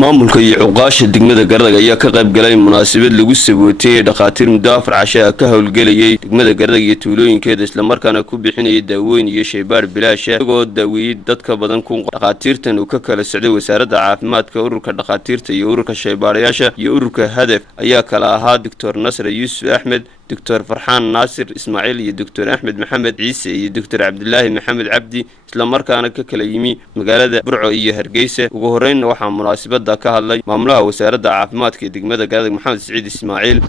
maamulka iyo cuqaasha degmada Garadag ayaa ka qayb galay munaasabad lagu sabootay dhaqaatiir muddo 4 casho ah ka howlgelayay degmada Garadag iyo tuulooyinkeeda isla markaana ku bixinayay daawooyin iyo shaybaar bilaash ah oo daawiyay dadka badan ku dhaqaatiirtan oo ka kala socday wasaaradda caafimaadka ururka dhaqaatiirta iyo ururka shaybaarayaasha iyo ururka hadaf ayaa kala ahaa Dr. Nasr Yusuf Ahmed Dr. Farxaan Nasir Ismaaciil iyo Dr. Ahmed Maxamed Ciise iyo Dr. Cabdullaahi Maxamed Cabdi isla markaana ka kala yimi magaalada Burco iyo Hargeysa ugu horeyn waxa munaasabada ka hadlay maamulaha wasaaradda caafimaadka ee degmada Garadag Maxamed Saciid Ismaaciil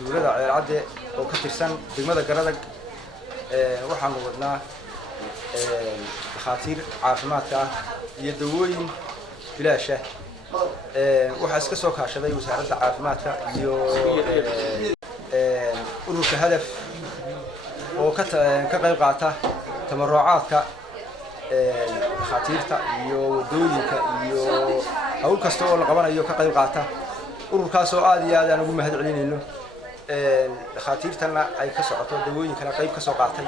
tuulada Ceelcadde oo ka tirsan degmada Garadag waxaan wadnaa dhaqaatiir caafimaadka iyo dawooyin bilaash ah waxa iska soo kaashaday wasaaradda caafimaadka iyo ururka hadaf oo ka qayb qaata tabarucaadka dhaqaatiirta iyo wadooyinka iyo hawl kasta oo la qabanayo ka qayb qaata ururkaas oo aad iyo aad aan ugu mahad celinayno dhaqaatiirtana ay ka socoto dawooyinkana qayb ka soo qaatay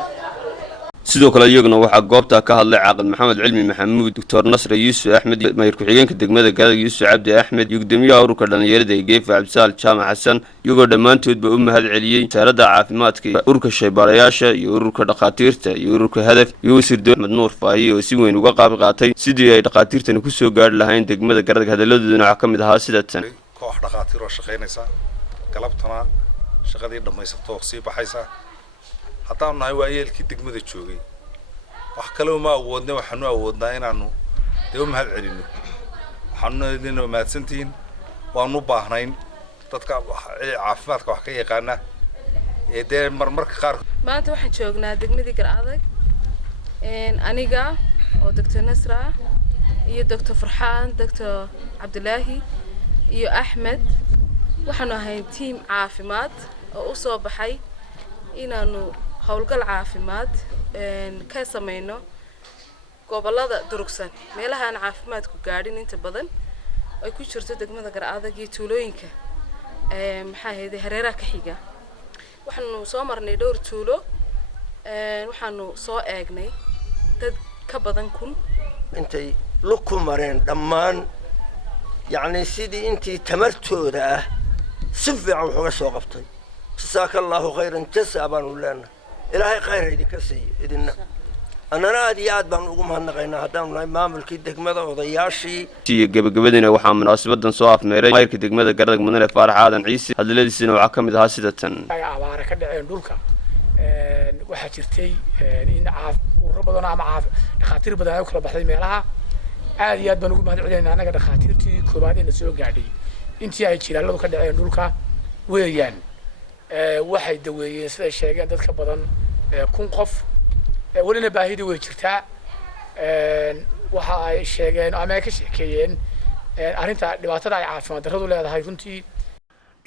sidoo kale iyaguna waxa goobta ka hadlay Caaqil Maxamed Cilmi Maxamuud Dr. Nasr Yusuf Ahmed mayor ku-xigeenka degmada Garadag Yusuf Cabdi Ahmed iyo gudoomiyaha ururka dhalinyarada ee Geefa Cabdisaal Jaamac Xasan iyagoo dhammaantoodba u mahad celiyay wasaaradda caafimaadka ururka shaybaarayaasha iyo ururka dhaqaatiirta iyo ururka hadaf iyo wasiir Ahmed Nuur Faahiye oo si weyn uga qayb qaatay sidii ay dhaqaatiirtan ku soo gaari lahayn degmada Garadag hadaladooduna waxa kamid ahaa sida tan koox dhaqaatiir oo shaqeynaysa galabtana shaqadii dhamaysato si baxaysa haddaan nahay waayeelkii degmada joogay wax kale ma awoodna waxaanu awoodnaa inaanu dee mahad celino waxaanu idin mahadsantiin waanu baahnayn dadka caafimaadka wax ka yaqaana ee dee marmarka qaar maanta waxaan joognaa degmadii Garadag aniga oo Dr. Nasra iyo Dr. Farxaan Dr. Cabdullaahi iyo Ahmed waxaanu ahay team caafimaad oo u soo baxay inaanu hawlgal caafimaad ka sameeyno gobolada durugsan meelaha aan caafimaadku gaadhin inta badan ay ku jirto degmada Garadag iyo tuulooyinka maxaa ahayd hareeraha ka xiga waxaanu soo marnay dhowr tuulo waxaanu soo eegnay dad ka badan kun intay luku mareen dhammaan yani sidii intii tamartooda ah si fiican wax uga soo qabtay جزاك الله خيرا جزاء بانو لنا إلهي خير إذا كسي إذن أنا أدي عاد بانو هنقينا هدام لا ماملكي دقمة وضياشي تي gabagabadina waxaa munaasabadan soo afmeeray maayirka degmada Garadag Mudane Faarax Aadan Ciise hadaladiisina waxa kamid ahaa sidatan abaara ka dhaceen dhulka waxa jirtay in urur badan ama dhaqaatiir badan ay kala baxday meelaha aad iyo aad baan ugu mahad celinaa anaga dhaqaatiirtii koobaad ee soo gaadhay intii ay jiraaladu ka dhaceen dhulka weeyaan waxay daweeyeen sida sheegeen dadka badan kun qof walina baahida way jirtaa waxa ay sheegeen ama ay ka sheekeeyeen arinta dhibaatada ay caafimaad darradu leedahay runtii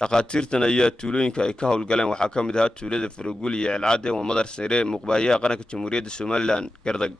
dhaqaatiirtan ayaa tuulooyinka ay ka howlgaleen waxaa kamid ahaa tuulada Farogul iyo Ceelcadde waa madar sare muqbaahiyaha qaranka Jamhuuriyadda Soomaaliland Garadag